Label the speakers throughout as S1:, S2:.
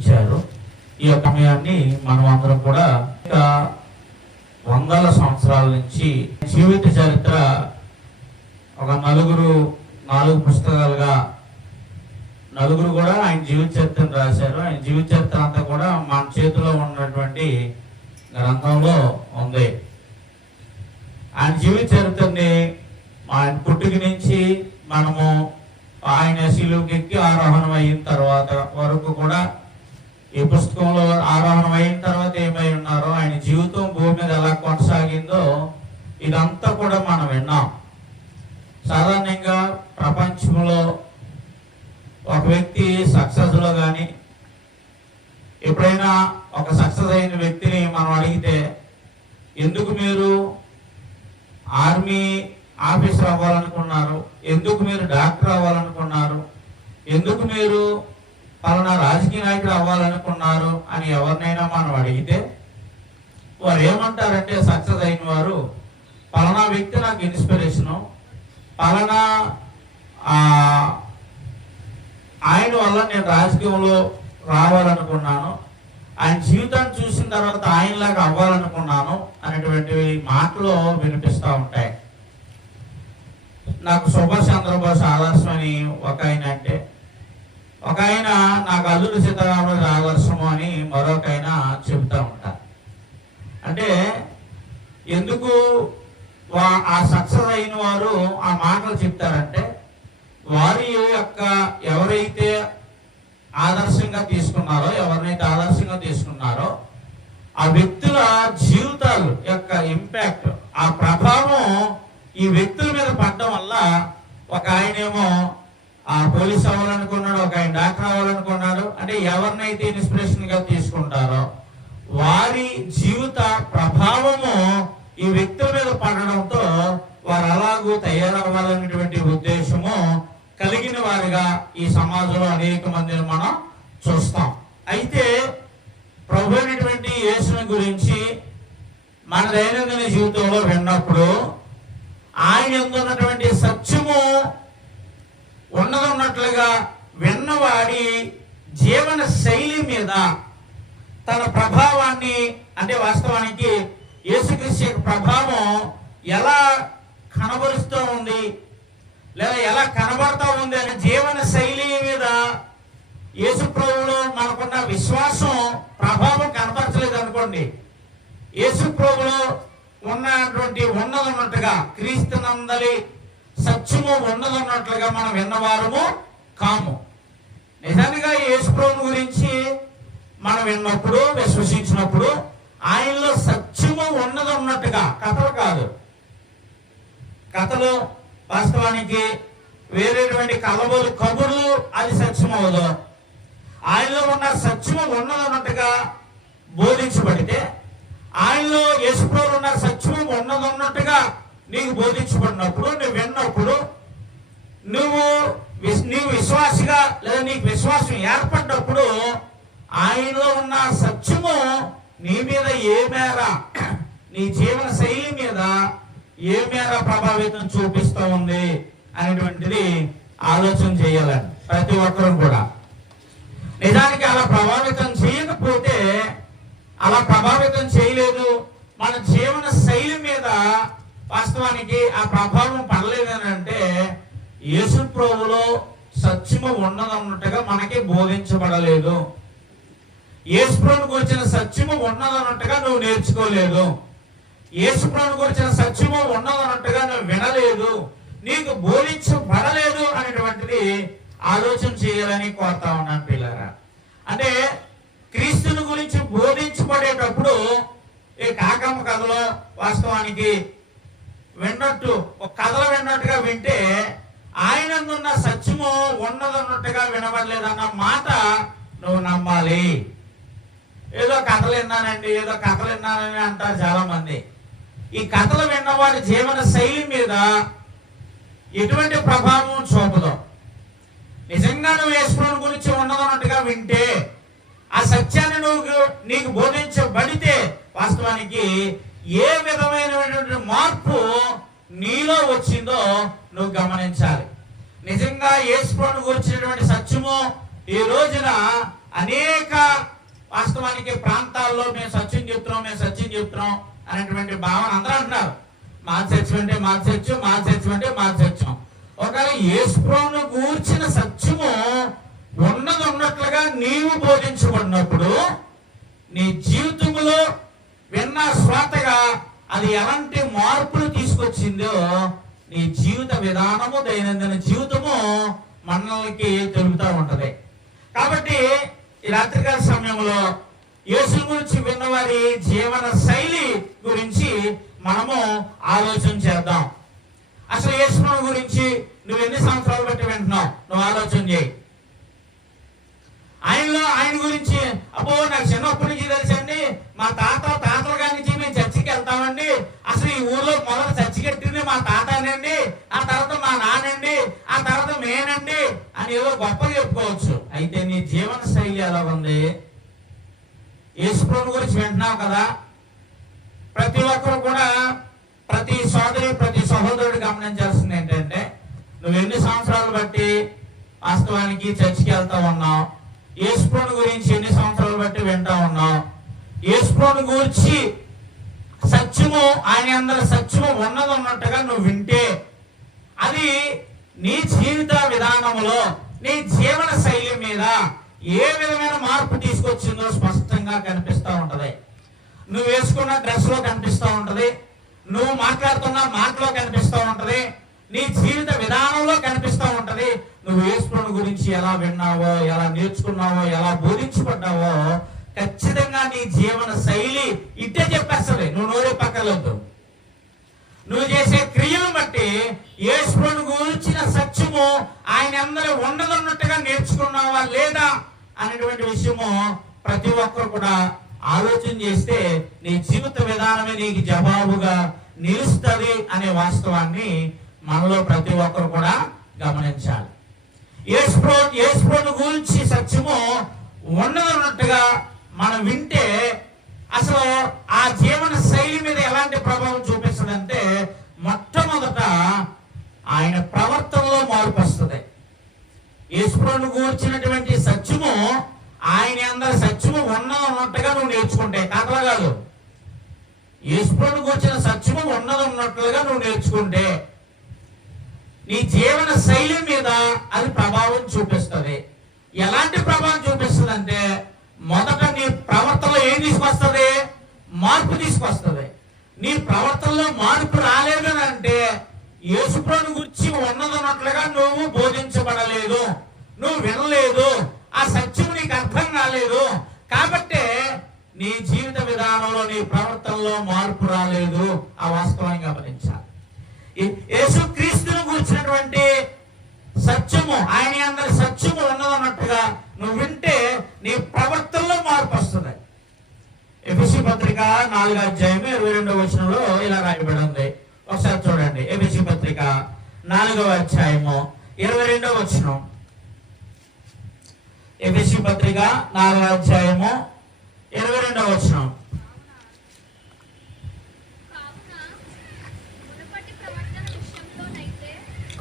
S1: ఇచ్చారు ఈ యొక్క సమయాన్ని మనం అందరం కూడా ఇంకా వందల సంవత్సరాల నుంచి జీవిత చరిత్ర ఒక నలుగురు నాలుగు పుస్తకాలుగా నలుగురు కూడా ఆయన జీవిత చరిత్రను రాశారు. ఆయన జీవిత చరిత్ర అంతా కూడా మన చేతిలో ఉన్నటువంటి గ్రంథంలో ఉంది. ఆయన జీవిత చరిత్రని ఆయన పుట్టుక నుంచి మనము ఆయన శిలువుకి ఆరోహణం అయిన తర్వాత వరకు కూడా ఈ పుస్తకంలో ఆరోహణం అయిన తర్వాత ఏమై ఉన్నారో ఆయన జీవితం భూమి మీద ఎలా కొనసాగిందో ఇదంతా కూడా మనం విన్నాం. సాధారణంగా ప్రపంచంలో ఒక వ్యక్తి సక్సెస్లో కానీ ఎప్పుడైనా ఒక సక్సెస్ అయిన వ్యక్తిని మనం అడిగితే ఎందుకు మీరు ఆర్మీ ఆఫీసర్ అవ్వాలనుకున్నారు? ఎందుకు మీరు డాక్టర్ అవ్వాలనుకున్నారు? ఎందుకు మీరు పలానా రాజకీయ నాయకులు అవ్వాలనుకున్నారు అని ఎవరినైనా మనం అడిగితే వారు ఏమంటారంటే సక్సెస్ అయిన వారు పలానా వ్యక్తి నాకు ఇన్స్పిరేషను పలానా ఆయన వల్ల నేను రాజకీయంలో రావాలనుకున్నాను ఆయన జీవితాన్ని చూసిన తర్వాత ఆయనలాగా అవ్వాలనుకున్నాను అనేటువంటి మాటలు వినిపిస్తూ ఉంటాయి. నాకు సుభాష్ చంద్రబోస్ ఆదర్శం అని ఒక ఆయన అంటే ఒక ఆయన నాకు అల్లుడు సీతారాముడు ఆదర్శము అని మరొకైనా చెబుతూ ఉంటారు. అంటే ఎందుకు వా- ఆ సక్సెస్ అయిన వారు ఆ మాటలు చెప్తారంటే వారి యొక్క ఎవరైతే ఆదర్శంగా తీసుకున్నారో ఎవరినైతే ఆదర్శంగా తీసుకున్నారో ఆ వ్యక్తుల జీవితాలు యొక్క ఇంపాక్ట్ ఆ ప్రభావం ఈ వ్యక్తుల మీద పడడం వల్ల ఒక ఆయనేమో ఆ పోలీస్ అవ్వాలనుకున్నాడు ఒక ఆయన డాక్టర్ అవ్వాలనుకున్నాడు అంటే ఎవరినైతే ఇన్స్పిరేషన్గా తీసుకుంటారో వారి జీవిత ప్రభావము ఈ వ్యక్తుల మీద పడడంతో వారు అలాగూ తయారవ్వాలనేటువంటి ఉద్దేశము కలిగిన వారిగా ఈ సమాజంలో అనేక మందిని మనం చూస్తాం. అయితే ప్రభు అయినటువంటి యేసుని గురించి మన దైనందిన జీవితంలో విన్నప్పుడు ఆయన ఉన్నటువంటి సత్యము ఉన్నదన్నట్లుగా విన్నవాడి జీవన శైలి మీద తన ప్రభావాన్ని అంటే వాస్తవానికి యేసుక్రీస్తు యొక్క ప్రభావం ఎలా కనబరుస్తూ ఉంది లేదా ఎలా కనబడుతూ ఉంది అనే జీవన శైలి మీద యేసు ప్రభువులో మనకున్న విశ్వాసం ప్రభావం కనపరచలేదు అనుకోండి. యేసు ప్రభులో ఉన్నటువంటి ఉన్నదన్నట్టుగా క్రీస్తునందలి సత్యము ఉన్నదన్నట్లుగా మనం విన్నవారము కాము. నిజంగా యేసుప్రభు గురించి మనం విన్నప్పుడు విశ్వసించినప్పుడు ఆయనలో సత్యము ఉన్నదన్నట్టుగా కథలు కాదు. కథలు వాస్తవానికి వేరేటువంటి కలబోలు కబుర్లు అది సత్యం అవ్వదు ఆయనలో ఉన్న సత్యము ఉన్నదన్నట్టుగా బోధించబడితే ఆయనలో యేసుప్రభులు ఉన్న సత్యము ఉన్నదన్నట్టుగా నీకు బోధించబడినప్పుడు నువ్వు విన్నప్పుడు నువ్వు విస్- నీవు విశ్వాసిగా లేదా నీకు విశ్వాసం ఏర్పడినప్పుడు ఆయనలో ఉన్న సత్యము నీ మీద ఏ మేర నీ జీవన శైలి మీద ఏ మేర ప్రభావితం చూపిస్తూ ఉంది అనేటువంటిది ఆలోచన చేయాలని ప్రతి ఒక్కరూ కూడా. నిజానికి అలా ప్రభావితం చేయకపోతే అలా ప్రభావితం చేయలేదు. మన జీవన శైలి మీద వాస్తవానికి ఆ ప్రభావం పడలేదని అంటే యేసు ప్రభులో సత్యము ఉన్నదన్నట్టుగా మనకి బోధించబడలేదు. యేసు ప్రభుని సత్యము ఉన్నదన్నట్టుగా నువ్వు నేర్చుకోలేదు. యేసు ప్రభుని గురించిన సత్యము ఉన్నదన్నట్టుగా నువ్వు వినలేదు. నీకు బోధించబడలేదు అనేటువంటిది ఆలోచన చేయాలని కోరుతా ఉన్నాను పిల్లరా. అంటే క్రీస్తుని గురించి బోధించబడేటప్పుడు ఈ కాకమ్మ కథలో వాస్తవానికి విన్నట్టు ఒక కథలు విన్నట్టుగా వింటే ఆయనందున్న సత్యము ఉన్నదన్నట్టుగా వినబడలేదన్న మాట నువ్వు నమ్మాలి. ఏదో కథలు విన్నానండి ఏదో కథలు విన్నానని అంటారు చాలా మంది ఈ కథలు విన్నవాడి జీవన శైలి మీద ఎటువంటి ప్రభావం చూపదు. నిజంగా నువ్వు వేసుకున్న గురించి ఉన్నదన్నట్టుగా వింటే ఆ సత్యాన్ని నువ్వు నీకు బోధించబడితే వాస్తవానికి ఏ విధమైనటువంటి మార్పు నీలో వచ్చిందో నువ్వు గమనించాలి. నిజంగా యేసుప్రభుని గురించినటువంటి సత్యము ఈ రోజున అనేక వాస్తవానికి ప్రాంతాల్లో మేము సత్యం చెప్తున్నాం మేము సత్యం చెప్తున్నాం అనేటువంటి భావన అందరూ అంటున్నారు. మా సత్యం అంటే మా సత్యం మా సత్యం అంటే మా సత్యం. ఒకవేళ యేసుప్రభును గూర్చిన సత్యము ఉన్నది ఉన్నట్లుగా నీవు బోధించబడినప్పుడు నీ జీవితంలో విన్న శ్రోతగా అది ఎలాంటి మార్పులు తీసుకొచ్చిందో నీ జీవిత విధానము దైనందిన జీవితము మనల్కి తెలుపుతూ ఉంటది. కాబట్టి ఈ రాత్రికాల సమయంలో యేసు గురించి విన్నవారి జీవన శైలి గురించి మనము ఆలోచన చేద్దాం. అసలు యేసు గురించి నువ్వు ఎన్ని సంవత్సరాలు బట్టి వింటున్నావు? నువ్వు ఆలోచన చేయి. ఆయనలో ఆయన గురించి అబ్బో నాకు చిన్నప్పటి నుంచి తెలుసండి. మా తాత తాతల గారి నుంచి మేము చర్చికి వెళ్తామండి. అసలు ఈ ఊర్లో మొదలు చర్చి కట్టింది మా తాతనండి ఆ తర్వాత మా నాన్నండి ఆ తర్వాత మేనండి అని ఏదో గొప్ప చెప్పుకోవచ్చు. అయితే నీ జీవన శైలి ఎలా ఉంది? యేసుప్రభు గురించి వింటున్నావు కదా. ప్రతి ఒక్కరు కూడా ప్రతి సోదరి ప్రతి సహోదరుడు గమనించాల్సింది ఏంటంటే నువ్వు ఎన్ని సంవత్సరాలు బట్టి వాస్తవానికి చర్చికి వెళ్తా ఉన్నావు? యేసుప్రభు గురించి ఎన్ని సంవత్సరాలు బట్టి వింటా ఉన్నావు? యేసుప్రభు గూర్చి సత్యము ఆయన అందరి సత్యము ఉన్నది ఉన్నట్టుగా నువ్వు వింటే అది నీ జీవిత విధానములో నీ జీవన శైలి మీద ఏ విధమైన మార్పు తీసుకొచ్చిందో స్పష్టంగా కనిపిస్తూ ఉంటది. నువ్వు వేసుకున్న డ్రెస్లో కనిపిస్తూ ఉంటది. నువ్వు మాట్లాడుతున్న మాటలో కనిపిస్తూ ఉంటది. నీ జీవిత విధానంలో కనిపిస్తూ ఉంటది. నువ్వు వేసుకున్న గురించి ఎలా విన్నావో ఎలా నేర్చుకున్నావో ఎలా బోధించబడ్డావో ఖచ్చితంగా నీ జీవన శైలి ఇట్టే చెప్పేస్తుంది. నువ్వు నోరే పక్కలేదు నువ్వు చేసే క్రియలు బట్టి యేసుని గురించిన సత్యము ఆయన అందరూ ఉండదన్నట్టుగా నేర్చుకున్నావా లేదా అనేటువంటి విషయము ప్రతి ఒక్కరు కూడా ఆలోచన చేస్తే నీ జీవిత విధానమే నీకు జవాబుగా నిలుస్తుంది అనే వాస్తవాన్ని మనలో ప్రతి ఒక్కరు కూడా గమనించాలి. యేసుప్రో యేసుప్రోను గురించి సత్యము ఉండదన్నట్టుగా మనం వింటే అసలు ఆ జీవన శైలి మీద ఎలాంటి ప్రభావం చూపిస్తుందంటే మొట్టమొదట ఆయన ప్రవర్తనలో మార్పు వస్తుంది. ఈశ్వరుని గూర్చినటువంటి సత్యము ఆయన అందరి సత్యము ఉన్న ఉన్నట్టుగా నువ్వు నేర్చుకుంటే కాకలా కాదు. యేసుప్రోను గూర్చిన సత్యము ఉన్నది ఉన్నట్లుగా నువ్వు నేర్చుకుంటే నీ జీవన శైలి మీద అది ప్రభావం చూపిస్తుంది. ఎలాంటి ప్రభావం చూపిస్తుంది అంటే మొదట నీ ప్రవర్తనలో ఏం తీసుకొస్తుంది? మార్పు తీసుకొస్తుంది. నీ ప్రవర్తనలో మార్పు రాలేదు అంటే యేసుప్రభు గురించి ఉన్నదన్నట్లుగా నువ్వు బోధించబడలేదు. నువ్వు వినలేదు. ఆ సత్యం నీకు అర్థం కాలేదు. కాబట్టే నీ జీవిత విధానంలో నీ ప్రవర్తనలో మార్పు రాలేదు. ఆ వాస్తవాన్ని గమనించాలి. యేసు క్రీస్తుని గురించినటువంటి సత్యము ఆయన అందరి సత్యము ఉన్నదన్నట్టుగా నువ్వు వింటే నీ ప్రవర్తనలో మార్పు వస్తుంది. ఎఫ్ఎసి పత్రిక నాలుగు అధ్యాయం ఇరవై రెండవ వచనంలో ఇలా రాయబడి ఉంది ఒకసారి చూడండి. ఎఫ్ఎసి పత్రిక నాలుగవ అధ్యాయము ఇరవై రెండవ వచనం. ఎఫ్ఎసి పత్రిక నాలుగవ అధ్యాయము ఇరవై రెండవ వచనం.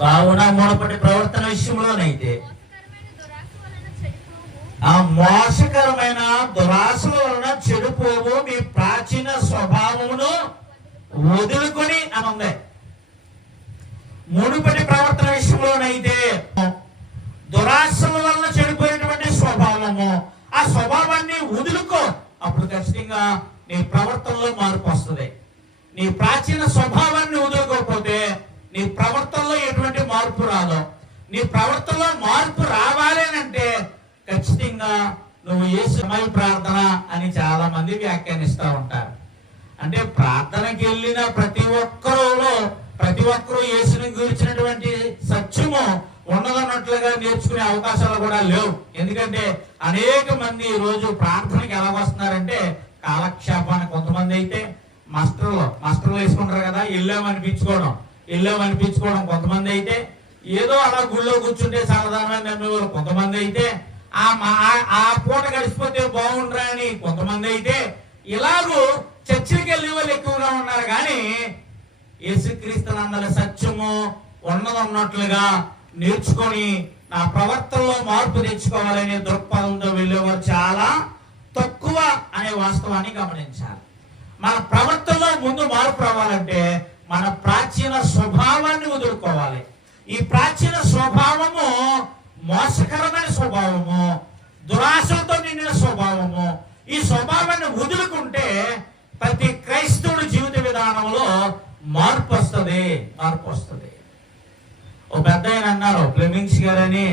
S2: కావున మునపటి ప్రవర్తన విషయంలోనైతే
S1: ఆ మోసకరమైన దురాశల వలన
S2: చెడిపోవు
S1: మీ ప్రాచీన స్వభావమును వదులుకొని అని ఉంది మునుపటి ప్రవర్తన విషయంలోనైతే దురాశల వలన చెడిపోయినటువంటి స్వభావము ఆ స్వభావాన్ని వదులుకో. అప్పుడు ఖచ్చితంగా నీ ప్రవర్తనలో మార్పు వస్తుంది. నీ ప్రాచీన స్వభావాన్ని వదులుకోకపోతే నీ ప్రవర్తనలో ఎటువంటి మార్పు రాదు. నీ ప్రవర్తనలో మార్పు రావాలి ఖచ్చితంగా నువ్వు ఏసు సమయ ప్రార్థన అని చాలా మంది వ్యాఖ్యానిస్తూ ఉంటారు. అంటే ప్రార్థనకి వెళ్ళిన ప్రతి ఒక్కరూలో ప్రతి ఒక్కరూ యేసుని గురించినటువంటి సత్యము ఉండదన్నట్లుగా నేర్చుకునే అవకాశాలు కూడా లేవు. ఎందుకంటే అనేక మంది ఈ రోజు ప్రార్థనకి ఎలా వస్తున్నారంటే కాలక్షేపానికి కొంతమంది అయితే మాస్టర్లు మాస్టర్లు వేసుకుంటారు కదా వెళ్ళామనిపించుకోవడం వెళ్ళామనిపించుకోవడం కొంతమంది అయితే ఏదో అలా గుళ్ళో కూర్చుంటే సాధారణంగా నమ్మేవారు కొంతమంది అయితే ఆ పూట గడిచిపోతే బాగుండరా అని కొంతమంది అయితే ఇలాగూ చర్చికి వెళ్ళే వాళ్ళు ఎక్కువగా ఉన్నారు కానీ యేసుక్రీస్తులందరి సత్యము ఉన్నదన్నట్లుగా నేర్చుకొని నా ప్రవర్తనలో మార్పు తెచ్చుకోవాలనే దృక్పథంతో వెళ్ళేవారు చాలా తక్కువ అనే వాస్తవాన్ని గమనించాలి. మన ప్రవర్తనలో ముందు మార్పు రావాలంటే మన ప్రాచీన స్వభావాన్ని వదులుకోవాలి. ఈ ప్రాచీన స్వభావము మోసకరమైన స్వభావము దురాశలతో నిండిన స్వభావము ఈ స్వభావాన్ని వదులుకుంటే ప్రతి క్రైస్తవుడి జీవిత విధానంలో మార్పు వస్తుంది మార్పు వస్తుంది. ఓ పెద్ద ఆయన అన్నారు ప్లెమింగ్స్ గారని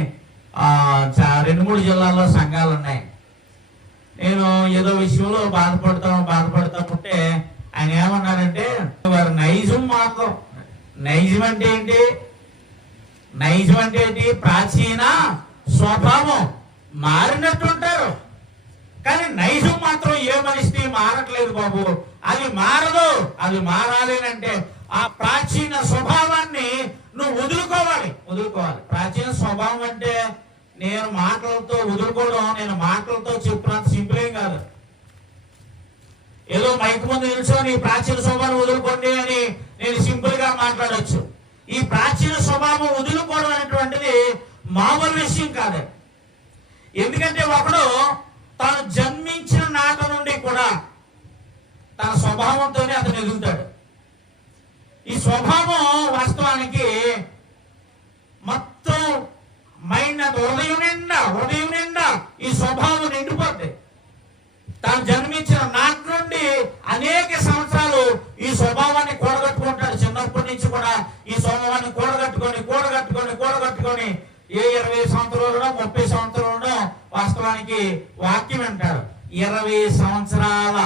S1: రెండు మూడు జిల్లాల్లో సంఘాలు ఉన్నాయి. నేను ఏదో విషయంలో బాధపడతాం బాధపడతామంటే ఆయన ఏమన్నారంటే వారు నైజం మాత్రం నైజం అంటే ఏంటి? నైజం అంటే ప్రాచీన స్వభావం మారినట్టుంటారు. కానీ నైజం మాత్రం ఏ మనిషిని మారట్లేదు బాబు. అది మారదు. అది మారాలి అంటే ఆ ప్రాచీన స్వభావాన్ని నువ్వు వదులుకోవాలి. వదులుకోవాలి. ప్రాచీన స్వభావం అంటే నేను మాటలతో వదులుకోవడం నేను మాటలతో చెప్పినంత సింపుల్ ఏం కాదు. ఏదో మైక్ ముందు నిల్చో నీ ప్రాచీన స్వభావం వదులుకోండి అని నేను సింపుల్గా మాట్లాడచ్చు. ఈ ప్రాచీన స్వభావం వదులుకోవడం అనేటువంటిది మామూలు విషయం కాదు. ఎందుకంటే ఒకడు తాను జన్మించిన నాట నుండి కూడా తన స్వభావంతోనే అతను ఎదుగుతాడు. ఈ స్వభావం వాస్తవానికి మొత్తం మైండ్ అది హృదయం నిండా హృదయం నిండా ఈ స్వభావం నిండిపోద్ది. తాను జన్మించిన నాటి నుండి అనేక సంవత్సరాలు ఈ స్వభావాన్ని కూడగట్టుకుంటాడు చిన్నప్పటి నుంచి కూడా ఈ సోమవారిని కూడగట్టుకొని కూడగట్టుకొని కూడగట్టుకొని ఏ ఇరవై సంవత్సరాలు ముప్పై సంవత్సరాలు వాస్తవానికి వాక్యం అంటారు. ఇరవై సంవత్సరాల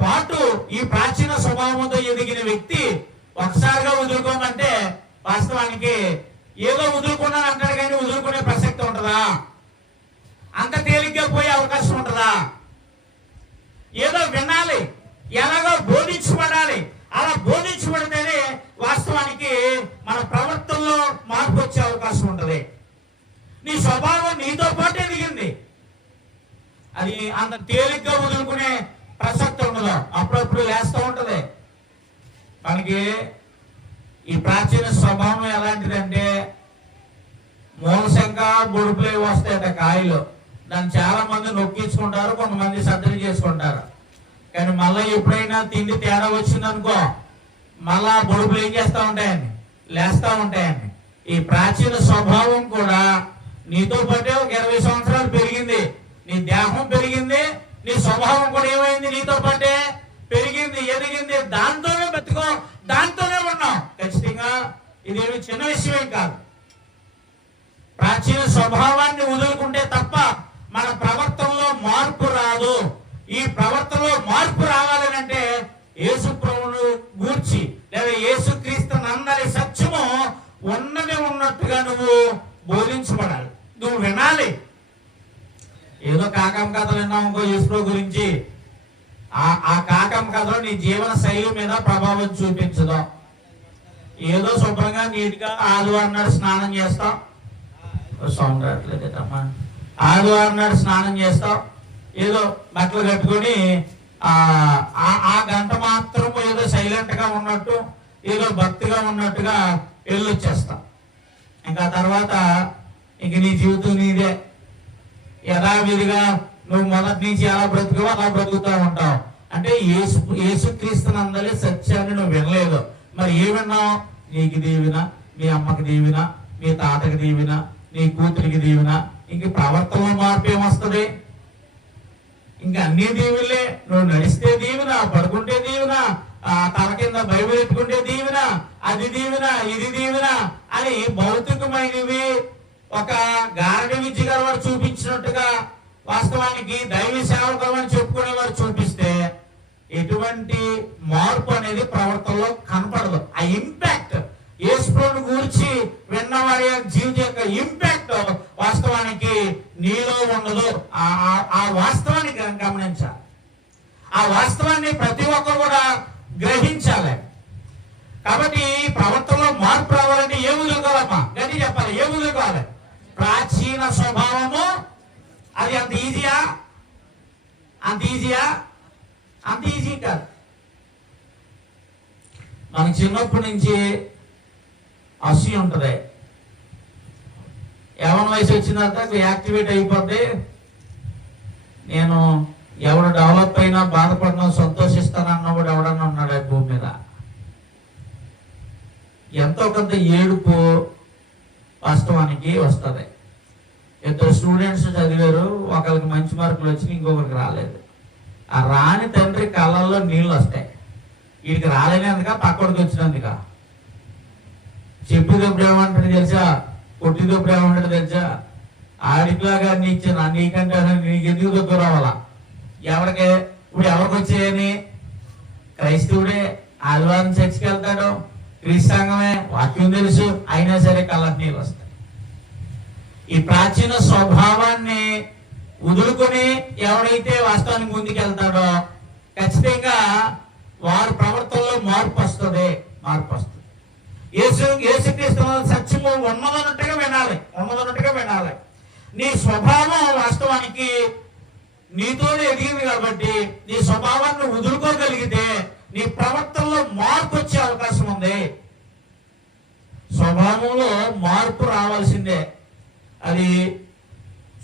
S1: పాటు ఈ ప్రాచీన స్వభావంతో ఎదిగిన వ్యక్తి ఒకసారిగా వదులుకోమంటే వాస్తవానికి ఏదో వదులుకున్నాను అంటాడు కానీ వదులుకునే ప్రసక్తి ఉంటుందా? అంత తేలిగ్గా పోయే అవకాశం ఉంటుందా? ఏదో వినాలి. ఎలాగో బోధించబడాలి. అలా బోధించబడితేనే వాస్తవానికి మన ప్రవర్తనలో మార్పు వచ్చే అవకాశం ఉంటుంది. నీ స్వభావం నీతో పాటే దిగింది అది అంత తేలిగ్గా వదులుకునే ప్రసక్తి ఉండదు. అప్పుడప్పుడు లేస్తూ ఉంటుంది. మనకి ఈ ప్రాచీన స్వభావం ఎలాంటిదంటే మూలశంక వస్తాయి వస్తాయట కాయలు. దాన్ని చాలా మంది నొక్కించుకుంటారు కొంతమంది సర్జరీ చేసుకుంటారు. కానీ మళ్ళీ ఎప్పుడైనా తిండి తేడా వచ్చిందనుకో మళ్ళా బొడుపులు ఏం చేస్తూ ఉంటాయండి? లేస్తూ ఉంటాయండి. ఈ ప్రాచీన స్వభావం కూడా నీతో పాటే ఒక ఇరవై సంవత్సరాలు పెరిగింది. నీ దేహం పెరిగింది నీ స్వభావం కూడా ఏమైంది నీతో పాటే? పెరిగింది ఎదిగింది. దాంతోనే బతుకో దాంతోనే ఉన్నాం. ఖచ్చితంగా ఇదేమి చిన్న విషయమేం కాదు. ప్రాచీన స్వభావాన్ని వదులుకుంటే తప్ప మన ప్రవర్తనలో మార్పు రాదు. ఈ ప్రవర్తనలో మార్పు రావాలని అంటే యేసు ప్రభుడు లేదా యేసు క్రీస్తు నందరి సత్యము ఉన్నది ఉన్నట్టుగా నువ్వు బోధించబడాలి. నువ్వు వినాలి. ఏదో కాకం కథలు విన్నావు యేసు గురించి. ఆ ఆ కాకం కథలో నీ జీవన శైలి మీద ప్రభావం చూపించదు. ఏదో శుభ్రంగా నీట్గా ఆదివారం నాడు స్నానం చేస్తాం. సౌండ్ రావట్లేదమ్మా ఆదివారం నాడు స్నానం చేస్తాం. ఏదో బట్టలు కట్టుకొని ఆ ఆ- గంట మాత్రం ఏదో సైలెంట్గా ఉన్నట్టు ఏదో భక్తిగా ఉన్నట్టుగా వెళ్ళొచ్చేస్తాం. ఇంకా తర్వాత ఇంక నీ జీవితం నీదే. యథావిధిగా నువ్వు మొదటి నుంచి ఎలా బ్రతుకువో అలా బ్రతుకుతూ ఉంటావు. అంటే ఏసు ఏసుక్రీస్తుని క్రీస్తునందలి సత్యాన్ని నువ్వు వినలేదు. మరి ఏ విన్నావు? నీకు దీవిన నీ అమ్మకి దీవిన నీ తాతకి దీవిన నీ కూతురికి దీవిన ఇంక ప్రవర్తన మార్పు ఏమొస్తుంది? ఇంకా అన్ని దీవులే నువ్వు నడిస్తే దీవెన పడుకుంటే దీవెన ఆ తల కింద బైబిల్ ఎత్తుకుంటే దీవెన అది దీవెన ఇది దీవెన అని భౌతికమైనవి ఒక గార్డ విద్య గారు వారు చూపించినట్టుగా వాస్తవానికి దైవ సేవకం అని చెప్పుకునే వారు చూపిస్తే ఎటువంటి మార్పు అనేది ప్రవర్తనలో కనపడదు. ఆ ఇంపాక్ట్ యేసుప్రభుని గురించి విన్న వారి జీవిత యొక్క ఇంపాక్ట్ వాస్తవానికి నీలో ఉండదు ఆ- వాస్తవాన్ని గమనించాలి. ఆ వాస్తవాన్ని ప్రతి ఒక్కరు కూడా గ్రహించాలి. కాబట్టి ప్రవర్తనలో మార్పు రావాలంటే ఏ వదులుకోవాలమ్మా గది చెప్పాలి ఏ వదులుకోవాలి ప్రాచీన స్వభావము అది అంత ఈజీయా అంత ఈజీయా అంత ఈజీ కాదు. మనకి చిన్నప్పటి నుంచి అసి ఉంటుంది. యవన వయసు వచ్చిన తర్వాత యాక్టివేట్ అయిపోద్ది. నేను ఎవరు డెవలప్ అయినా బాధపడినా సంతోషిస్తానన్నవాడు ఎవడన్నా ఉన్నాడు భూమి మీద? ఎంతో కొంత ఏడుపు వాస్తవానికి వస్తుంది. ఇద్దరు స్టూడెంట్స్ చదివారు ఒకరికి మంచి మార్కులు వచ్చి ఇంకొకరికి రాలేదు. ఆ రాని తండ్రి కళ్ళల్లో నీళ్ళు వస్తాయి. వీడికి రాలేనందుక పక్కడికి వచ్చినందుక. చెప్పు ఏమంటాడు తెలుసా? కొట్టి ఏమంటాడు తెలుసా? ఆడిలాగా నీకు నీకంటే నీకు ఎందుకు దగ్గర రావాలా? ఎవరికి? ఇప్పుడు ఎవరికి వచ్చాయని? క్రైస్తవుడే ఆదివారం చర్చికి వెళ్తాడు. క్రీస్తాంగమే వాక్యం తెలుసు. అయినా సరే కళ్ళకి నీళ్ళు వస్తాయి. ఈ ప్రాచీన స్వభావాన్ని వదులుకొని ఎవడైతే వాస్తవానికి ముందుకెళ్తాడో ఖచ్చితంగా వారి ప్రవర్తనలో మార్పు వస్తుంది. మార్పు వస్తుంది. యేసు యేసుక్రీస్తు సత్యము ఉన్నదన్నట్టుగా వినాలి ఉన్నదన్నట్టుగా వినాలి. నీ స్వభావం వాస్తవానికి నీతో ఎదిగింది కాబట్టి నీ స్వభావాన్ని వదులుకోగలిగితే నీ ప్రవర్తనలో మార్పు వచ్చే అవకాశం ఉంది. స్వభావంలో మార్పు రావాల్సిందే. అది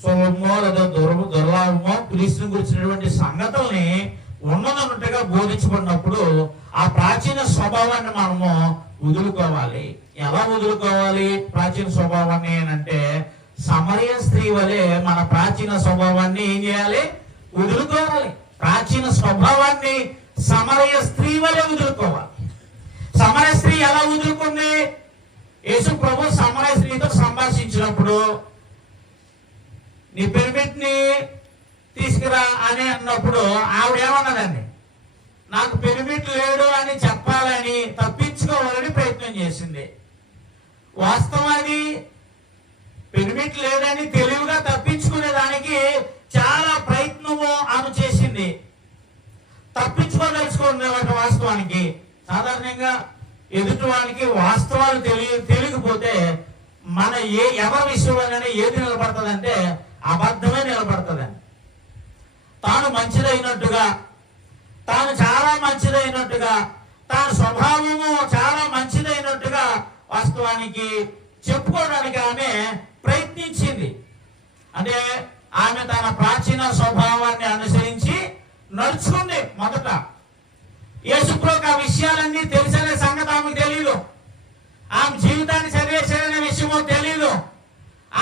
S1: శుభమో లేదా దుర్మ దుర్లాభమో పిలిచిన గురించినటువంటి సంగతుల్ని ఉన్నదన్నట్టుగా బోధించబడినప్పుడు ఆ ప్రాచీన స్వభావాన్ని మనము వదులుకోవాలి. ఎలా వదులుకోవాలి ప్రాచీన స్వభావాన్ని ఏంటంటే అంటే సమరయ స్త్రీ వలె మన ప్రాచీన స్వభావాన్ని ఏం చేయాలి? వదులుకోవాలి. ప్రాచీన స్వభావాన్ని సమరయ స్త్రీ వలె వదులుకోవాలి. సమరయ స్త్రీ ఎలా వదులుకుంది? యేసు ప్రభు సమరయ స్త్రీతో సంభాషించినప్పుడు నీ పెరిమిట్ని తీసుకురా అని అన్నప్పుడు ఆవిడేమన్నదండి నాకు పెరిమిట్ లేడు అని చెప్పాలని తప్పించుకోవాలని ప్రయత్నం చేసింది. వాస్తవాన్ని పెరిమిట్ లేదని తెలివిగా తప్పించుకునేదానికి చాలా ప్రయత్నము ఆమె చేసింది. తప్పించుకోదలుచుకునేవాటి వాస్తవానికి. సాధారణంగా ఎదుటివానికి వాస్తవాలు తెలియ తెలియకపోతే మన ఏ ఎవరి విషయంలోనైనా ఏది నిలబడుతుందంటే అబద్ధమే నిలబడుతుందండి. తాను మంచిదైనట్టుగా తాను చాలా మంచిదైనట్టుగా తాను స్వభావము చాలా మంచిదైనట్టుగా వాస్తవానికి చెప్పుకోవడానికి ఆమె ప్రయత్నించింది. అంటే ఆమె తన ప్రాచీన స్వభావాన్ని అనుసరించి నడుచుకుంది మొదట. యేసుప్రోకి ఆ విషయాలన్నీ తెలిసనే సంగతి ఆమెకు తెలియదు ఆమె జీవితాన్ని చదివేసే విషయమో తెలియదు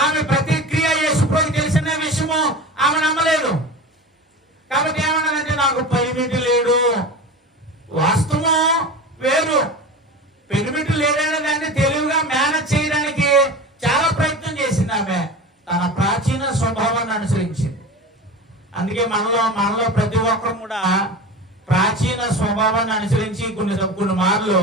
S1: ఆమె ప్రతిక్రియ యేసుప్రోకి తెలిసిన విషయమో ఆమె నమ్మలేదు. కాబట్టి ఏమన్నదంటే నాకు పరిమితి లేడు వాస్తవం వేరు. పెరిమిటి లేదనే దాన్ని తెలివిగా మేనేజ్ చేయడానికి చాలా ప్రయత్నం చేసింది ఆమె. తన ప్రాచీన స్వభావాన్ని అనుసరించింది. అందుకే మనలో మనలో ప్రతి ఒక్కరు కూడా ప్రాచీన స్వభావాన్ని అనుసరించి కొన్ని కొన్ని మార్లు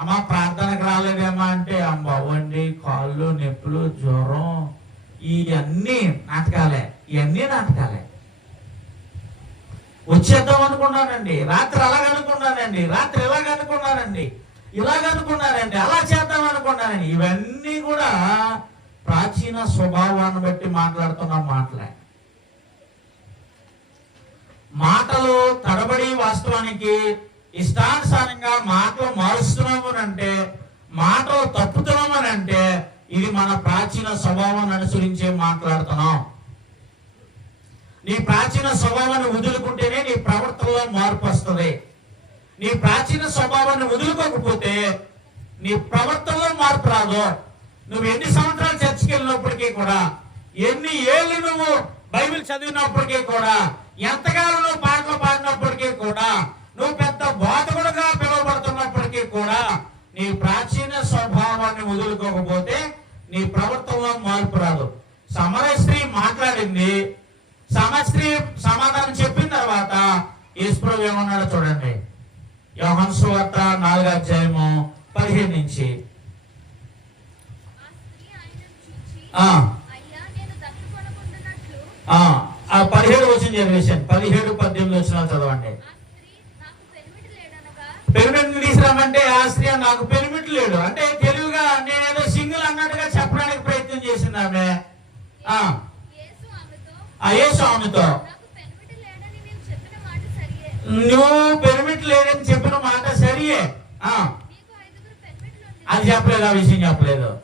S1: అమ్మ ప్రార్థనకు రాలేదేమా? అంటే అమ్మవండి కాళ్ళు నొప్పులు జ్వరం ఇవన్నీ నాటకాలే ఇవన్నీ నాటకాలే. వచ్చేద్దాం అనుకున్నానండి. రాత్రి అలాగనుకున్నానండి రాత్రి ఇలాగ ఇలాగనుకున్నానండి ఇలాగ అలా చేద్దాం అనుకున్నానండి. ఇవన్నీ కూడా ప్రాచీన స్వభావాన్ని బట్టి మాట్లాడుతున్న మాటలే. మాటలు తడబడి వాస్తవానికి ఇష్టానుసారంగా మాటలు మారుస్తున్నాము అని అంటే మాటలు తప్పుతున్నామని అంటే ఇది మన ప్రాచీన స్వభావాన్ని అనుసరించే మాట్లాడుతున్నాం. నీ ప్రాచీన స్వభావాన్ని వదులుకుంటేనే నీ ప్రవర్తనలో మార్పు వస్తుంది. నీ ప్రాచీన స్వభావాన్ని వదులుకోకపోతే నీ ప్రవర్తనలో మార్పు రాదు. నువ్వు ఎన్ని సంవత్సరాలు చర్చికి వెళ్ళినప్పటికీ కూడా ఎన్ని ఏళ్ళు నువ్వు బైబిల్ చదివినప్పటికీ కూడా ఎంతకాలం నువ్వు పాటలు పాడినప్పటికీ కూడా నువ్వు పెద్ద బోధకుడుగా పిలువబడుతున్నప్పటికీ కూడా నీ ప్రాచీన స్వభావాన్ని వదులుకోకపోతే నీ ప్రవర్తనలో మార్పు రాదు. సమరశ్రీ మాట్లాడింది సమస్త్రీ సమాధానం చెప్పిన తర్వాత ఈశ్వరు ఏమన్నాడో చూడండి. యోహన్ సువార్త నాలుగు అధ్యాయము పదిహేను నుంచి. పదిహేడు వచ్చిన చదివేశాను పదిహేడు పద్దెనిమిది వచ్చిన చదవండి. పెరిమిట్ తీసుకురామంటే ఆ స్త్రీ నాకు పెరిమిట్ లేడు. అంటే
S3: మాట స్వామితో
S1: నువ్వు పెర్మిట్ లేదని చెప్పిన మాట సరియే. ఆ, అది చెప్పలేదు ఆ విషయం చెప్పలేదు.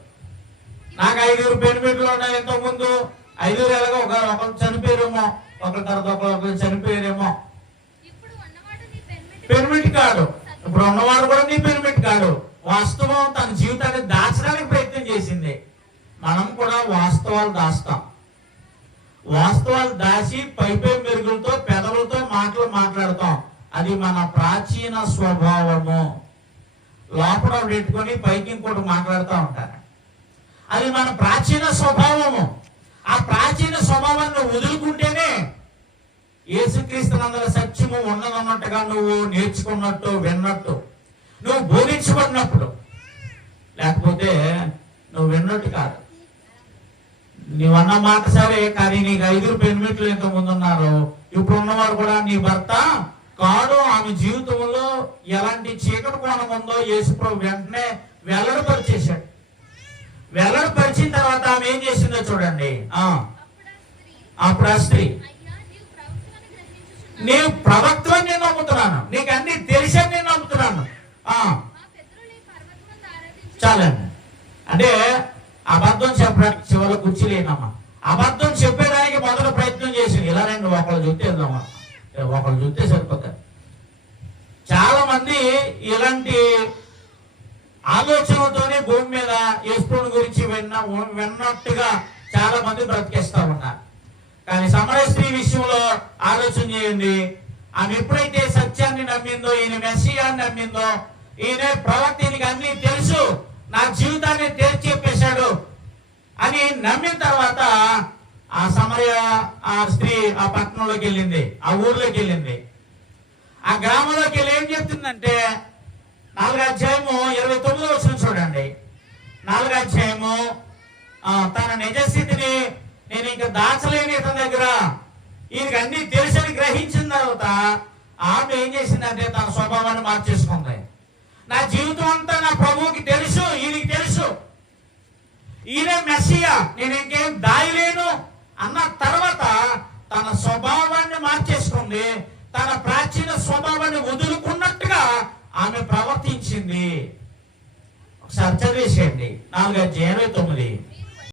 S1: నాకు ఐదుగురు పెర్మిట్లు ఉన్నాయి ఎంతో ముందు ఐదుగురు ఎలాగో ఒక ఒకరు చనిపోయారేమో ఒకరి తర్వాత ఒకరు ఒకరు చనిపోయారేమో. పెర్మిట్ కాడు ఇప్పుడు ఉన్నవాడు కూడా నీ పెర్మిట్ కాడు వాస్తవం తన జీవితాన్ని దాచడానికి ప్రయత్నం చేసింది. మనం కూడా వాస్తవాలు దాస్తాం. వాస్తవాలు దాచి పై మెరుగులతో పెదవులతో మాటలు మాట్లాడతాం. అది మన ప్రాచీన స్వభావము. లోపల పెట్టుకొని పైకి ఇంకోటి మాట్లాడుతూ ఉంటారు. అది మన ప్రాచీన స్వభావము. ఆ ప్రాచీన స్వభావాన్ని వదులుకుంటేనే యేసుక్రీస్తునందర సత్యము ఉన్నదన్నట్టుగా నువ్వు నేర్చుకున్నట్టు విన్నట్టు. నువ్వు బోధించబడినప్పుడు. లేకపోతే నువ్వు విన్నట్టు కాదు. నీవన్న మాట సరే కానీ నీకు ఐదుగురు పెనిమిట్లు ఎంత ముందు ఉన్నారు ఇప్పుడు ఉన్నవాడు కూడా నీ భర్త కాడు ఆమె జీవితంలో ఎలాంటి చీకటి కోణం ఉందో యేసుప్రభు వెంటనే వెల్లడిపరిచేశాడు. వెల్లడిపరిచిన తర్వాత ఆమె ఏం చేసిందో చూడండి. ఆ
S3: అప్పుడు ఆ స్త్రీ
S1: అప్పుడు ఆ మెస్సియాన్ని ఈయన ప్రవక్త అన్ని తెలుసు నా జీవితాన్ని తేల్చి చెప్పేశాడు అని నమ్మిన తర్వాత ఆ సమయ ఆ స్త్రీ ఆ పట్టణంలోకి వెళ్ళింది ఆ ఊర్లోకి వెళ్ళింది. ఆ గ్రామంలోకి వెళ్ళి ఏం చెప్తుందంటే నాలుగు అధ్యాయము ఇరవై తొమ్మిది వచ్చిన చూడండి. నాలుగు అధ్యాయము ఆ, తన నిజస్థితిని నేను ఇంకా దాచలేని ఇతని దగ్గర ఈయనకి అన్ని తెలుసని గ్రహించిన తర్వాత ఆమె ఏం చేసిందంటే తన స్వభావాన్ని మార్చేసుకుంది. నా జీవితం అంతా నా ప్రభువుకి తెలుసు ఈయనకి తెలుసు. ఈయనే మెస్సియా నేను ఇంకేం దాయలేను అన్న తర్వాత తన స్వభావాన్ని మార్చేసుకుంది తన ప్రాచీన స్వభావాన్ని వదులుకున్నట్టుగా ఆమె ప్రవర్తించింది. ఒకసారి చదివేసేయండి. నాలుగు అధ్యాయం ఇరవై తొమ్మిది.